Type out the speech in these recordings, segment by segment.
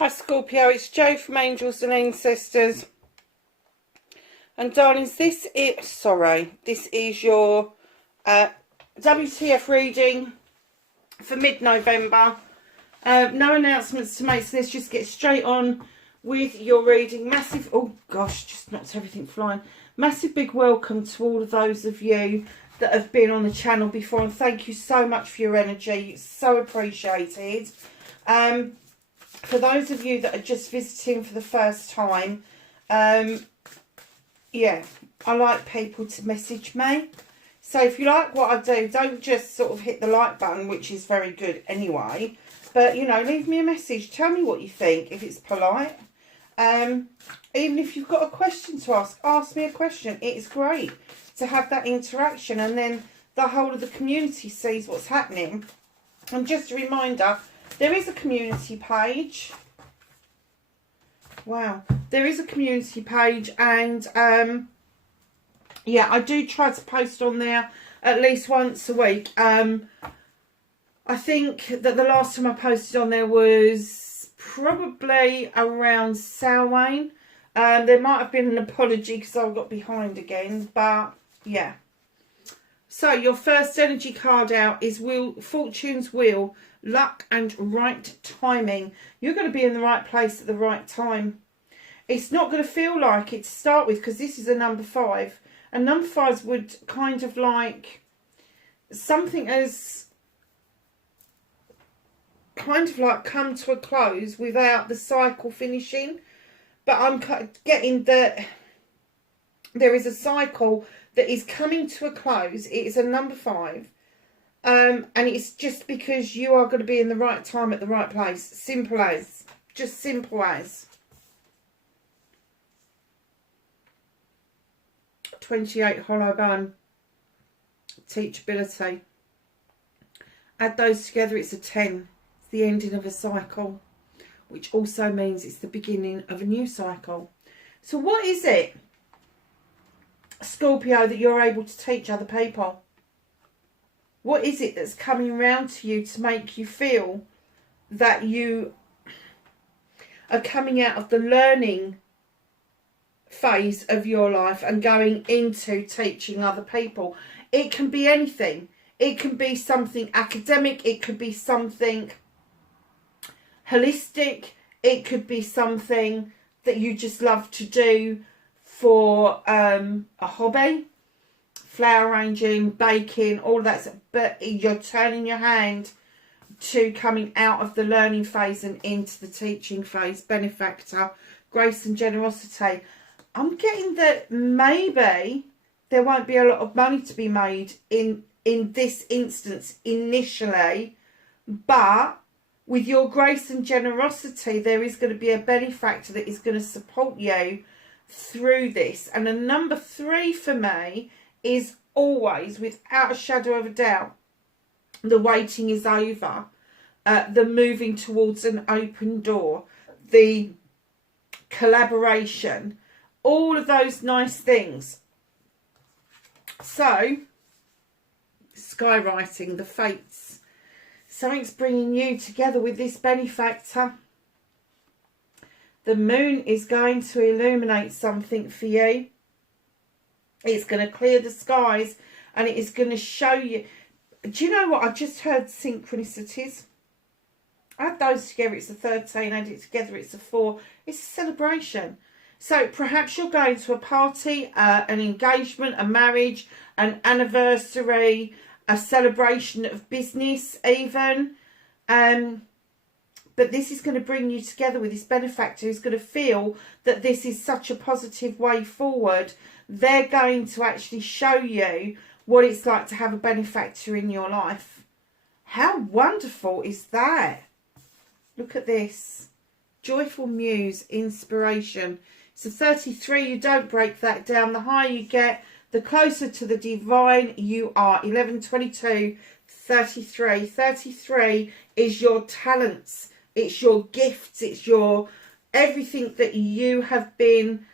Hi Scorpio, it's Jo from Angels and Ancestors. And darlings, this is your WTF reading for mid-November. No announcements to make, so let's just get straight on with your reading. Massive, oh gosh, just knocked everything flying. Massive big welcome to all of those of you that have been on the channel before, and thank you so much for your energy. It's so appreciated. For those of you that are just visiting for the first time, yeah, I like people to message me. So if you like what I do, don't just sort of hit the like button, which is very good anyway. But, you know, leave me a message. Tell me what you think, if it's polite. Even if you've got a question to ask me a question. It's great to have that interaction, and then the whole of the community sees what's happening. And just a reminder, there is a community page. Wow. There is a community page, and yeah, I do try to post on there at least once a week. I think that the last time I posted on there was probably around Samhain. There might have been an apology because I got behind again, but yeah. So your first energy card out is Fortune's Wheel, luck and right timing. You're going to be in the right place at the right time. It's not going to feel like it to start with, because this is a number 5. And number 5s would kind of like something as kind of like come to a close without the cycle finishing. But I'm getting that there is a cycle that is coming to a close. It is a number 5. And it's just because you are going to be in the right time at the right place. Simple as. Just simple as. 28 hollow bone. Teachability. Add those together, it's a 10. It's the ending of a cycle, which also means it's the beginning of a new cycle. So what is it, Scorpio, that you're able to teach other people? What is it that's coming around to you to make you feel that you are coming out of the learning phase of your life and going into teaching other people? It can be anything. It can be something academic. It could be something holistic. It could be something that you just love to do for a hobby. Flower arranging, baking, all that stuff. But you're turning your hand to coming out of the learning phase and into the teaching phase. Benefactor, grace and generosity. I'm getting that maybe there won't be a lot of money to be made in this instance initially, but with your grace and generosity, there is going to be a benefactor that is going to support you through this. And a number 3 for me is always, without a shadow of a doubt, the waiting is over, the moving towards an open door, the collaboration, all of those nice things. So, skywriting, the fates. Something's bringing you together with this benefactor. The moon is going to illuminate something for you. It's going to clear the skies, and it is going to show you. Do you know what? I just heard synchronicities. Add those together, it's a 13. Add it together, it's a 4. It's a celebration. So perhaps you're going to a party, an engagement, a marriage, an anniversary, a celebration of business even. But this is going to bring you together with this benefactor who's going to feel that this is such a positive way forward. They're going to actually show you what it's like to have a benefactor in your life. How wonderful is that? Look at this. Joyful muse, inspiration. It's a 33. You don't break that down. The higher you get, the closer to the divine you are. 11, 22, 33. 33 is your talents. It's your gifts. It's your everything that you have been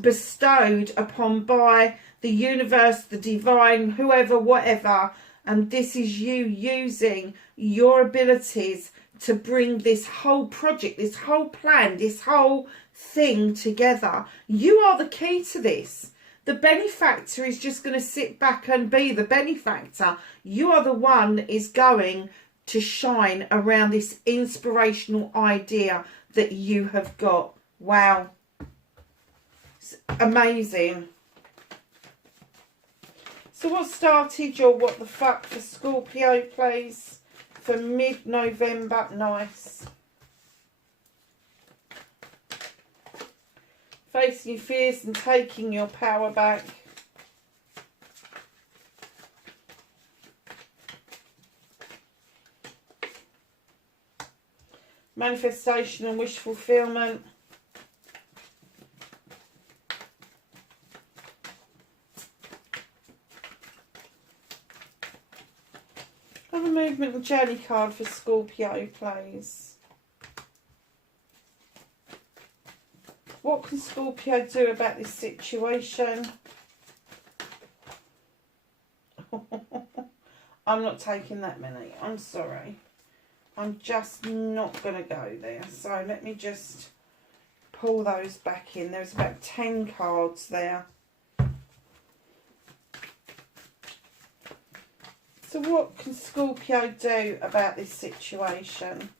bestowed upon by the universe, the divine, whoever, whatever. And this is you using your abilities to bring this whole project, this whole plan, this whole thing together. You are the key to this. The benefactor is just going to sit back and be the benefactor. You are the one that is going to shine around this inspirational idea that you have got. Wow. It's amazing. So what started your what the fuck for Scorpio, please? For mid-November. Nice. Facing your fears and taking your power back. Manifestation and wish fulfillment. Have a movement and journey card for Scorpio, please. What can Scorpio do about this situation? I'm not taking that many. I'm sorry. I'm just not going to go there. So let me just pull those back in. There's about 10 cards there. So what can Scorpio do about this situation?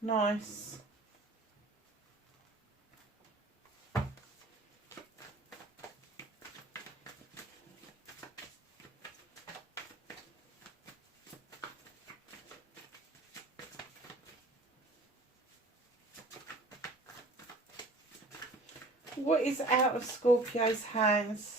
Nice. What is out of Scorpio's hands?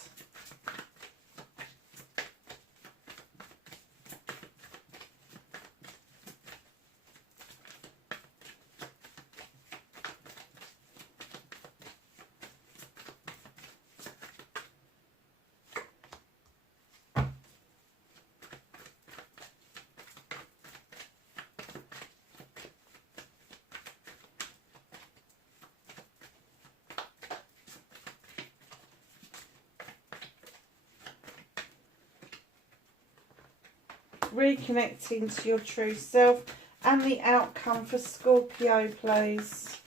Reconnecting to your true self and the outcome for Scorpio, please.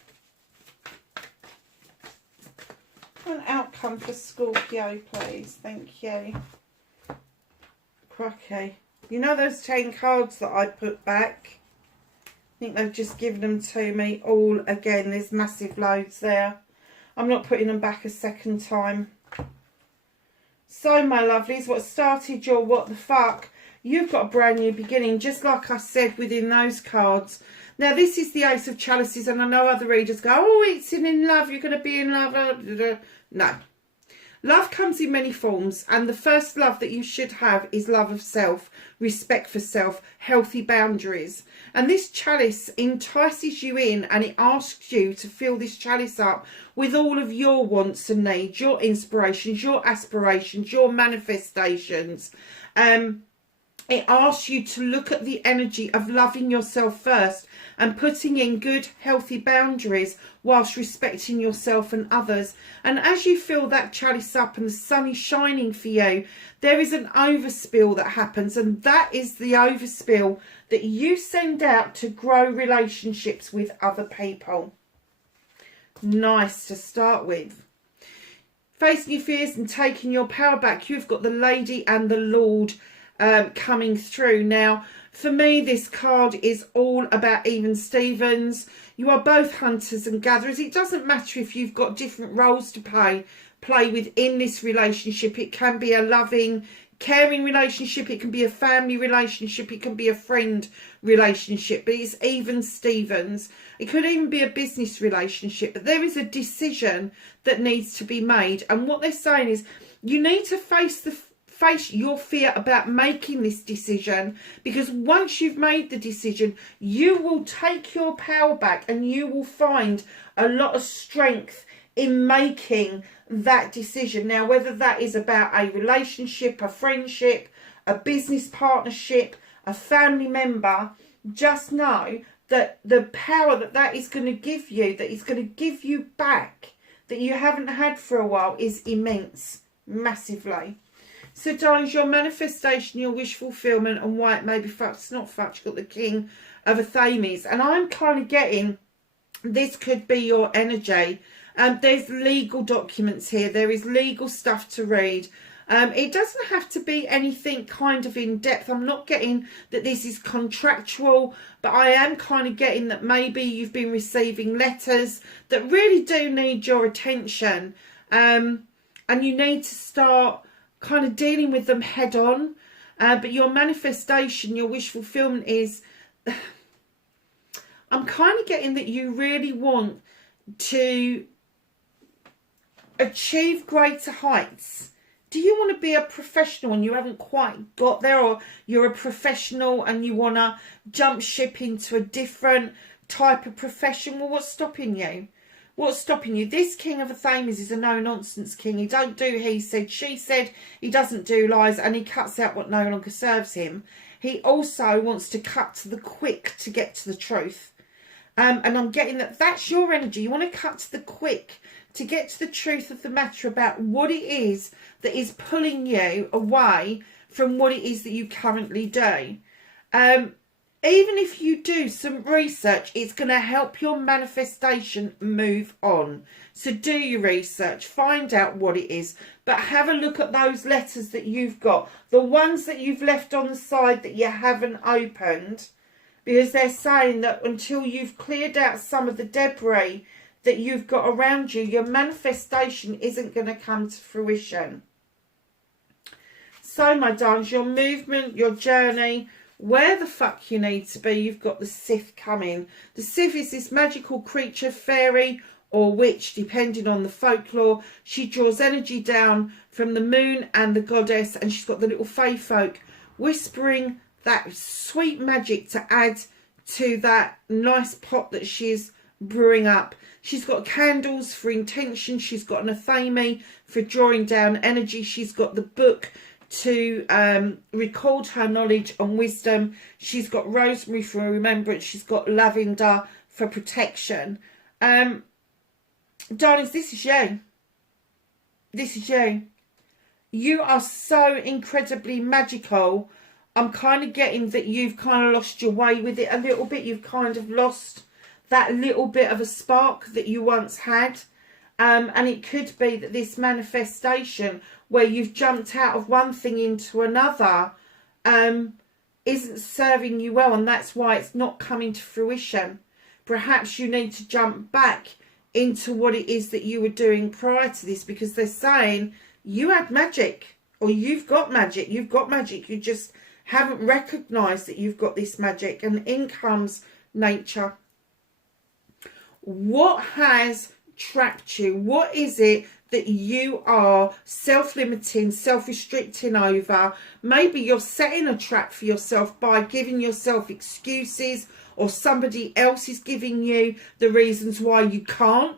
An outcome for Scorpio, please. Thank you. Crikey. You know those 10 cards that I put back? I think they've just given them to me all again. There's massive loads there. I'm not putting them back a second time. So, my lovelies, what started your what the fuck? You've got a brand new beginning, just like I said within those cards. Now, this is the Ace of Chalices, and I know other readers go, oh, it's in love, you're going to be in love. No. Love comes in many forms, and the first love that you should have is love of self, respect for self, healthy boundaries. And this chalice entices you in, and it asks you to fill this chalice up with all of your wants and needs, your inspirations, your aspirations, your manifestations. It asks you to look at the energy of loving yourself first and putting in good, healthy boundaries whilst respecting yourself and others. And as you fill that chalice up and the sun is shining for you, there is an overspill that happens, and that is the overspill that you send out to grow relationships with other people. Nice to start with. Facing your fears and taking your power back, you've got the Lady and the Lord coming through. Now, for me, this card is all about even Stevens. You are both hunters and gatherers. It doesn't matter if you've got different roles to play within this relationship. It can be a loving, caring relationship. It can be a family relationship. It can be a friend relationship. But it's even Stevens. It could even be a business relationship. But there is a decision that needs to be made. And what they're saying is you need to face your fear about making this decision, because once you've made the decision, you will take your power back and you will find a lot of strength in making that decision. Now, whether that is about a relationship, a friendship, a business partnership, a family member, just know that the power that that is going to give you, that is going to give you back, that you haven't had for a while, is immense, massively. So, darlings, your manifestation, your wish fulfillment, and why it may be fucked. It's not fucked. You've got the King of Athames. And I'm kind of getting, this could be your energy. There's legal documents here. There is legal stuff to read. It doesn't have to be anything kind of in depth. I'm not getting that this is contractual, but I am kind of getting that maybe you've been receiving letters that really do need your attention. And you need to start kind of dealing with them head on. But your manifestation, your wish fulfillment is, I'm kind of getting that you really want to achieve greater heights. Do you want to be a professional and you haven't quite got there, or you're a professional and you want to jump ship into a different type of profession? Well, what's stopping you? What's stopping you? This King of Athames is a no-nonsense king. He don't do he said, she said. He doesn't do lies, and he cuts out what no longer serves him. He also wants to cut to the quick to get to the truth. And I'm getting that that's your energy. You want to cut to the quick to get to the truth of the matter about what it is that is pulling you away from what it is that you currently do. Even if you do some research, it's going to help your manifestation move on. So do your research, find out what it is, but have a look at those letters that you've got, the ones that you've left on the side that you haven't opened, because they're saying that until you've cleared out some of the debris that you've got around you, your manifestation isn't going to come to fruition. So, my darlings, your movement, your journey, where the fuck you need to be, you've got the Sith coming. The Sith is this magical creature, fairy or witch, depending on the folklore. She draws energy down from the moon and the goddess, and she's got the little fae folk whispering that sweet magic to add to that nice pot that she's brewing up. She's got candles for intention. She's got an athame for drawing down energy. She's got the book to record her knowledge and wisdom. She's got rosemary for remembrance. She's got lavender for protection. Darlings, this is you. This is you. You are so incredibly magical. I'm kind of getting that you've kind of lost your way with it a little bit. You've kind of lost that little bit of a spark that you once had. And it could be that this manifestation, where you've jumped out of one thing into another, isn't serving you well, and that's why it's not coming to fruition. Perhaps you need to jump back into what it is that you were doing prior to this, because they're saying you had magic, or you've got magic, you just haven't recognised that you've got this magic. And in comes nature. What has trapped you? What is it that you are self-limiting, self-restricting over? Maybe you're setting a trap for yourself by giving yourself excuses, or somebody else is giving you the reasons why you can't,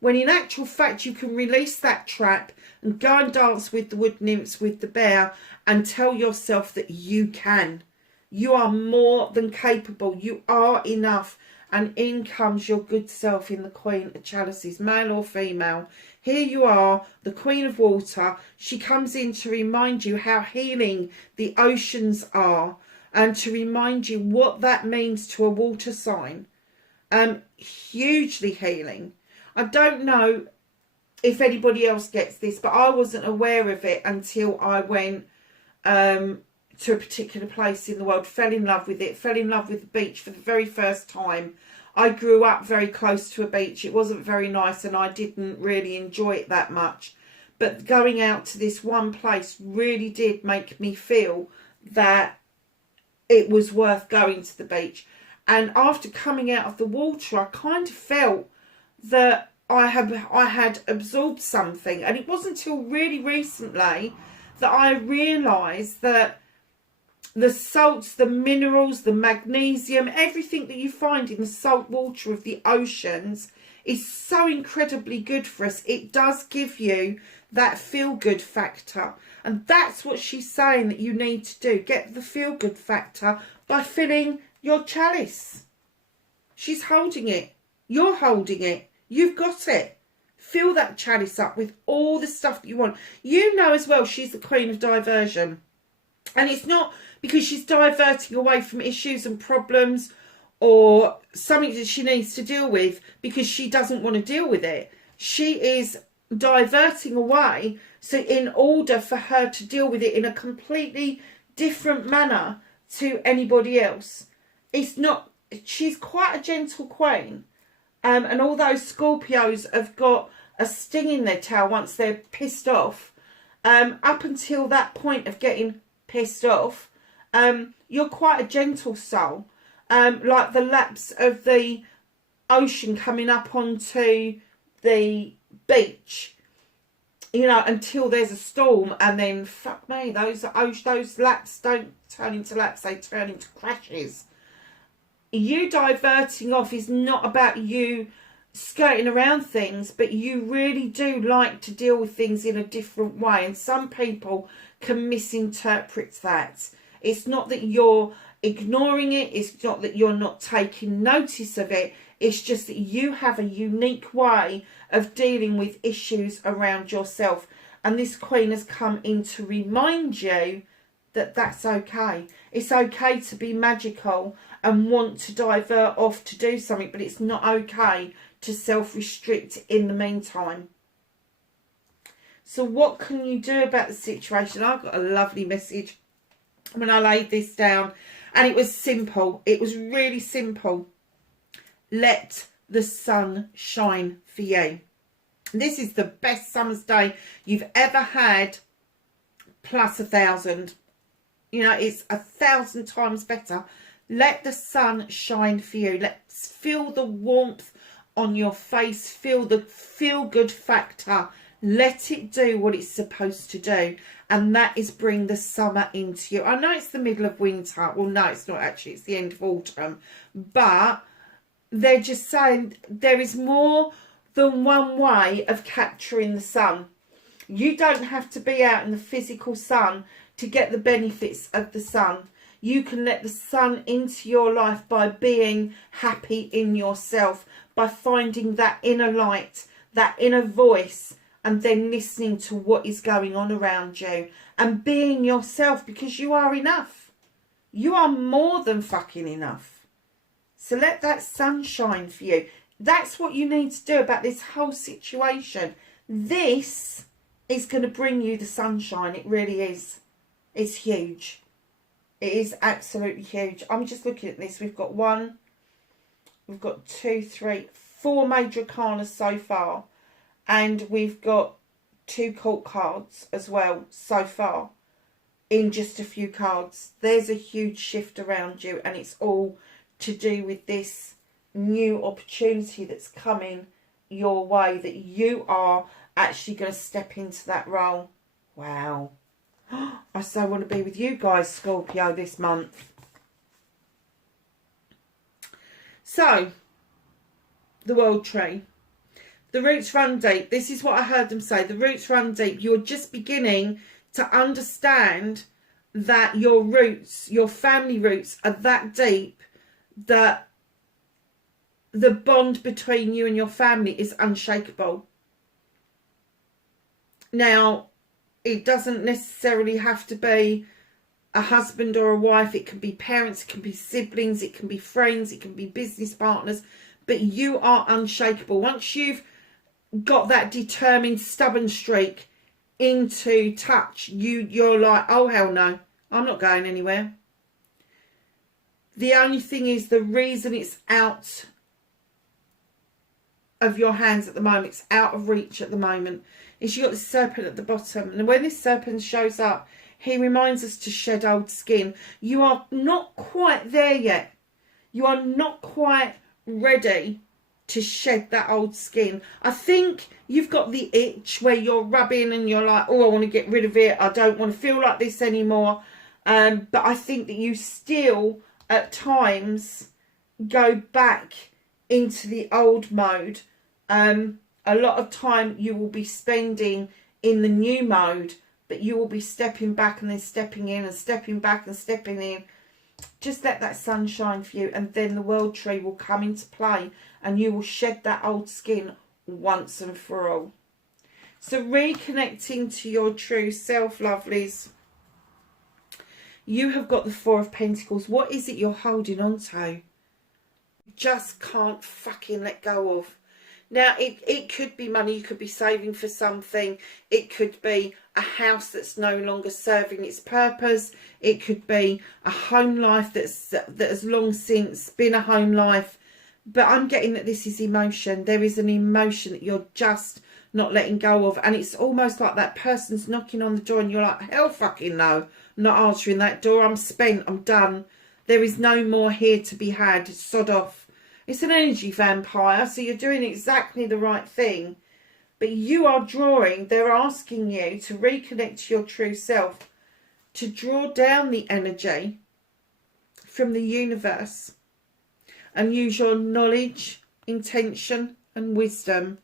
when in actual fact you can release that trap and go and dance with the wood nymphs, with the bear, and tell yourself that you can. You are more than capable. You are enough. And in comes your good self in the Queen of Chalices, male or female. Here you are, the Queen of Water. She comes in to remind you how healing the oceans are, and to remind you what that means to a water sign. Hugely healing. I don't know if anybody else gets this, but I wasn't aware of it until I went to a particular place in the world, fell in love with it, fell in love with the beach for the very first time. I grew up very close to a beach. It wasn't very nice and I didn't really enjoy it that much. But going out to this one place really did make me feel that it was worth going to the beach. And after coming out of the water, I kind of felt that I had absorbed something. And it wasn't until really recently that I realised that the salts, the minerals, the magnesium, everything that you find in the salt water of the oceans is so incredibly good for us. It does give you that feel-good factor. And that's what she's saying that you need to do. Get the feel-good factor by filling your chalice. She's holding it. You're holding it. You've got it. Fill that chalice up with all the stuff that you want. You know as well, she's the queen of diversion. And it's not because she's diverting away from issues and problems or something that she needs to deal with because she doesn't want to deal with it. She is diverting away so in order for her to deal with it in a completely different manner to anybody else. It's not, she's quite a gentle queen. And although Scorpios have got a sting in their tail once they're pissed off, up until that point of getting pissed off, you're quite a gentle soul. Like the laps of the ocean coming up onto the beach, you know, until there's a storm, and then fuck me, those laps don't turn into laps, they turn into crashes. You diverting off is not about you skirting around things, but you really do like to deal with things in a different way, and some people can misinterpret that. It's not that you're ignoring it, it's not that you're not taking notice of it, it's just that you have a unique way of dealing with issues around yourself, and this queen has come in to remind you that that's okay. It's okay to be magical and want to divert off to do something, but it's not okay to self-restrict in the meantime. So what can you do about the situation? I got a lovely message when I laid this down, and it was simple. It was really simple. Let the sun shine for you. This is the best summer's day you've ever had, plus 1,000. You know, it's 1,000 times better. Let the sun shine for you. Let's feel the warmth on your face. Feel the feel-good factor. Let it do what it's supposed to do. And that is bring the summer into you. I know it's the middle of winter. Well, no, it's not actually. It's the end of autumn. But they're just saying there is more than one way of capturing the sun. You don't have to be out in the physical sun to get the benefits of the sun. You can let the sun into your life by being happy in yourself, by finding that inner light, that inner voice, and then listening to what is going on around you and being yourself, because you are enough. You are more than fucking enough. So let that sun shine for you. That's what you need to do about this whole situation. This is going to bring you the sunshine. It really is. It's huge. It is absolutely huge. I'm just looking at this. We've got 2, 3, 4 major arcanas so far. And we've got 2 court cards as well so far. In just a few cards. There's a huge shift around you. And it's all to do with this new opportunity that's coming your way. That you are actually going to step into that role. Wow. I so want to be with you guys, Scorpio, this month. So, the World Tree. The roots run deep. This is what I heard them say. The roots run deep. You're just beginning to understand that your roots, your family roots, are that deep that the bond between you and your family is unshakable. Now, it doesn't necessarily have to be a husband or a wife. It can be parents, it can be siblings, it can be friends, it can be business partners. But you are unshakable. Once you've got that determined, stubborn streak into touch, you're like, oh, hell no, I'm not going anywhere. The only thing is, the reason it's out of your hands at the moment, it's out of reach at the moment, is you got the serpent at the bottom. And when this serpent shows up, he reminds us to shed old skin. You are not quite there yet. You are not quite ready to shed that old skin. I think you've got the itch where you're rubbing and you're like, oh, I want to get rid of it. I don't want to feel like this anymore. But I think that you still, at times, go back into the old mode A lot of time you will be spending in the new mode, but you will be stepping back and then stepping in and stepping back and stepping in. Just let that sun shine for you, and then the world tree will come into play and you will shed that old skin once and for all. So reconnecting to your true self, lovelies. You have got the Four of Pentacles. What is it you're holding on to? Just can't fucking let go of. Now, it could be money. You could be saving for something. It could be a house that's no longer serving its purpose. It could be a home life that has long since been a home life. But I'm getting that this is emotion. There is an emotion that you're just not letting go of. And it's almost like that person's knocking on the door and you're like, hell fucking no. I'm not answering that door. I'm spent. I'm done. There is no more here to be had. Sod off. It's an energy vampire, so you're doing exactly the right thing. But you are drawing, they're asking you to reconnect to your true self, to draw down the energy from the universe and use your knowledge, intention and wisdom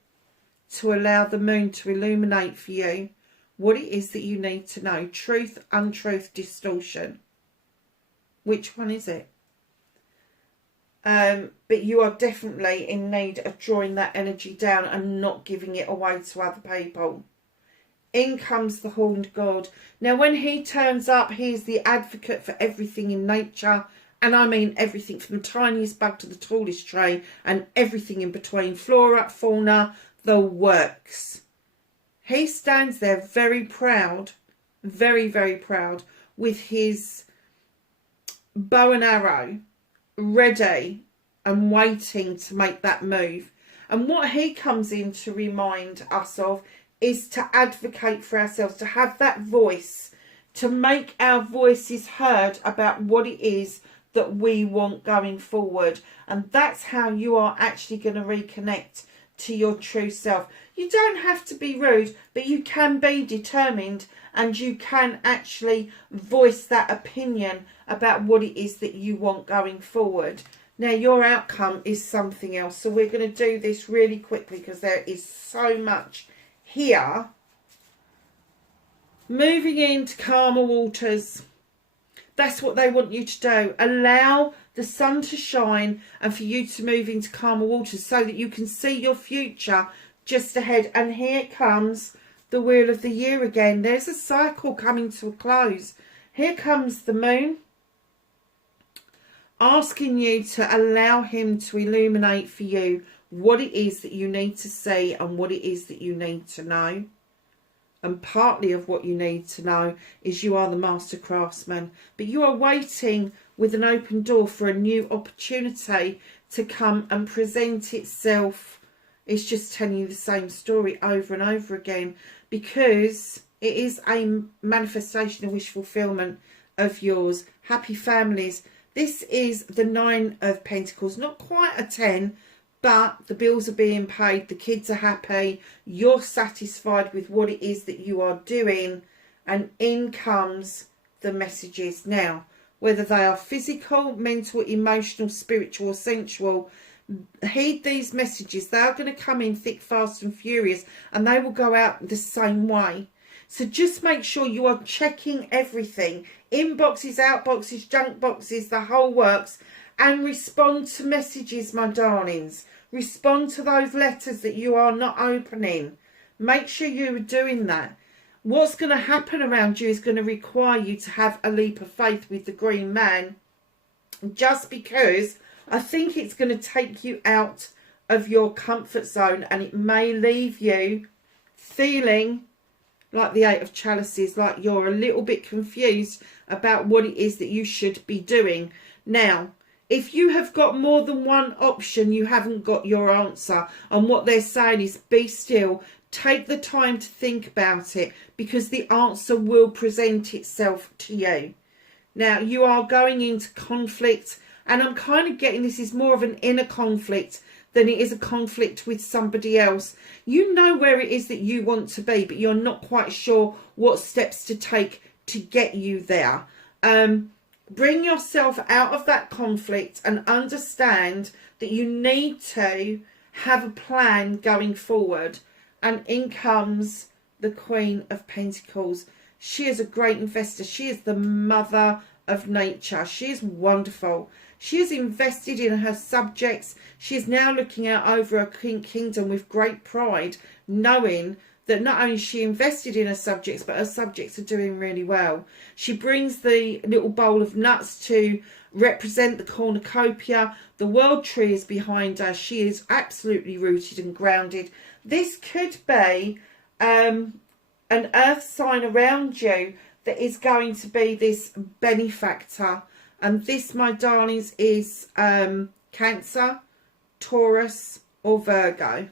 to allow the moon to illuminate for you what it is that you need to know. Truth, untruth, distortion. Which one is it? But you are definitely in need of drawing that energy down and not giving it away to other people. In comes the Horned God. Now, when he turns up, he is the advocate for everything in nature. And I mean everything from the tiniest bug to the tallest tree and everything in between. Flora, fauna, the works. He stands there very proud, very, very proud, with his bow and arrow ready and waiting to make that move. And what he comes in to remind us of is to advocate for ourselves, to have that voice, to make our voices heard about what it is that we want going forward. And that's how you are actually going to reconnect to your true self. You don't have to be rude, but you can be determined and you can actually voice that opinion about what it is that you want going forward. Now, your outcome is something else. So we're going to do this really quickly because there is so much here. Moving into calmer waters. That's what they want you to do. Allow the sun to shine and for you to move into calmer waters so that you can see your future just ahead. And here comes the Wheel of the Year again. There's a cycle coming to a close. Here comes the moon, asking you to allow him to illuminate for you what it is that you need to see and what it is that you need to know. And partly of what you need to know is you are the master craftsman. But you are waiting with an open door for a new opportunity to come and present itself. It's just telling you the same story over and over again. Because it is a manifestation of wish fulfillment of yours. Happy families. This is the 9 of Pentacles. Not quite a 10. But the bills are being paid, the kids are happy, you're satisfied with what it is that you are doing, and in comes the messages. Now, whether they are physical, mental, emotional, spiritual or sensual, heed these messages. They are going to come in thick, fast and furious, and they will go out the same way. So just make sure you are checking everything. Inboxes, outboxes, junk boxes, the whole works. And respond to messages, my darlings. Respond to those letters that you are not opening. Make sure you are doing that. What's going to happen around you is going to require you to have a leap of faith with the Green Man. Just because I think it's going to take you out of your comfort zone. And it may leave you feeling like the 8 of Chalices. Like you're a little bit confused about what it is that you should be doing. Now, if you have got more than one option, you haven't got your answer. And what they're saying is be still. Take the time to think about it because the answer will present itself to you. Now, you are going into conflict. And I'm kind of getting this is more of an inner conflict than it is a conflict with somebody else. You know where it is that you want to be, but you're not quite sure what steps to take to get you there. Bring yourself out of that conflict and understand that you need to have a plan going forward. And in comes the Queen of Pentacles. She is a great investor. She is the mother of nature. She is wonderful. She is invested in her subjects. She is now looking out over her kingdom with great pride, knowing that not only is she invested in her subjects, but her subjects are doing really well. She brings the little bowl of nuts to represent the cornucopia. The world tree is behind her. She is absolutely rooted and grounded. This could be an earth sign around you that is going to be this benefactor. And this, my darlings, is Cancer, Taurus or Virgo.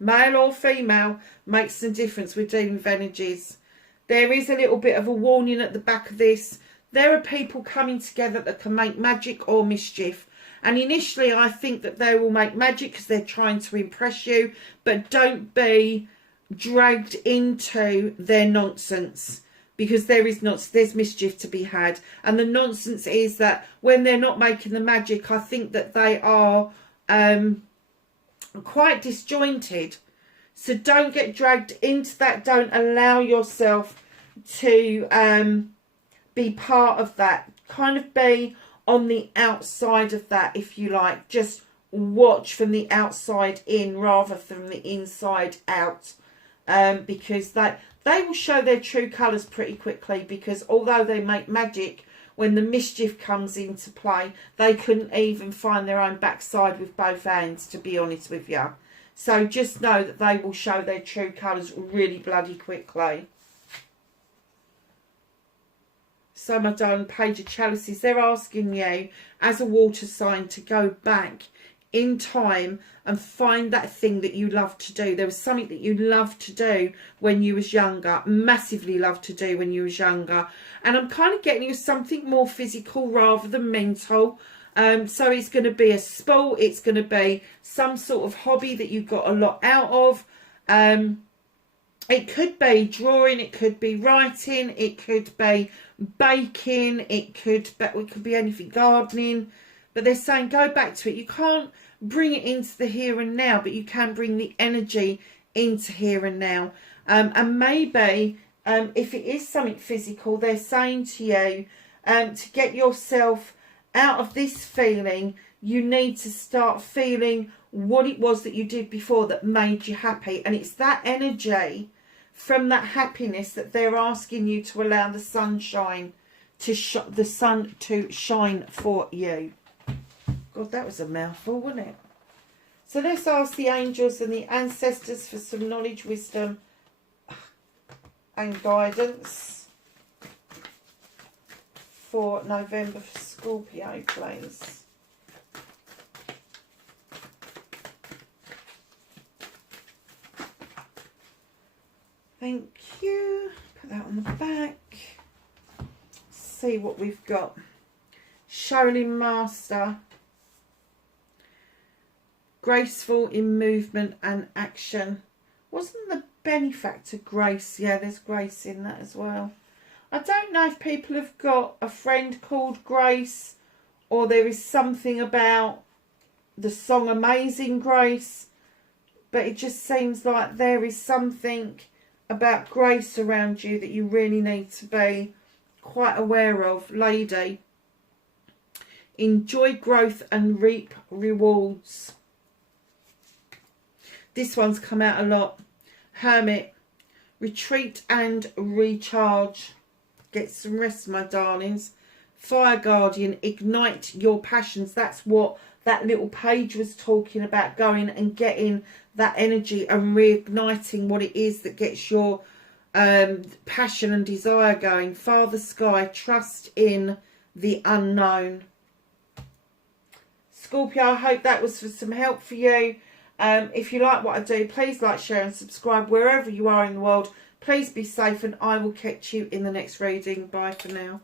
Male or female makes no difference with dealing with energies. There is a little bit of a warning at the back of this. There are people coming together that can make magic or mischief. And initially I think that they will make magic because they're trying to impress you. But don't be dragged into their nonsense, because there's mischief to be had. And the nonsense is that when they're not making the magic, I think that they are quite disjointed. So don't get dragged into that. Don't allow yourself to be part of that. Kind of be on the outside of that, if you like. Just watch from the outside in rather than the inside out. Because they will show their true colours pretty quickly, because although they make magic, when the mischief comes into play, they couldn't even find their own backside with both hands, to be honest with you. So just know that they will show their true colours really bloody quickly. So, my darling, Page of Chalices, they're asking you, as a water sign, to go back in time and find that thing that you love to do. There was something that you loved to do when you was younger, massively loved to do when you was younger, and I'm kind of getting you something more physical rather than mental. So it's going to be a sport, it's going to be some sort of hobby that you got a lot out of. It could be drawing, it could be writing, it could be baking, it could be anything, gardening. But they're saying go back to it. You can't bring it into the here and now, but you can bring the energy into here and now. And maybe if it is something physical, they're saying to you to get yourself out of this feeling, you need to start feeling what it was that you did before that made you happy. And it's that energy from that happiness that they're asking you to allow the sunshine to shine for you. God, that was a mouthful, wasn't it? So let's ask the angels and the ancestors for some knowledge, wisdom and guidance for November for Scorpio, please. Thank you. Put that on the back. See what we've got. Shaolin Master. Graceful in movement and action. Wasn't the benefactor Grace? Yeah, there's Grace in that as well. I don't know if people have got a friend called Grace, or there is something about the song Amazing Grace, but it just seems like there is something about grace around you that you really need to be quite aware of, lady. Enjoy growth and reap rewards. This one's come out a lot. Hermit. Retreat and recharge. Get some rest, my darlings. Fire Guardian. Ignite your passions. That's what that little page was talking about. Going and getting that energy and reigniting what it is that gets your passion and desire going. Father Sky. Trust in the unknown. Scorpio, I hope that was for some help for you. If you like what I do, please like, share and subscribe wherever you are in the world. Please be safe, and I will catch you in the next reading. Bye for now.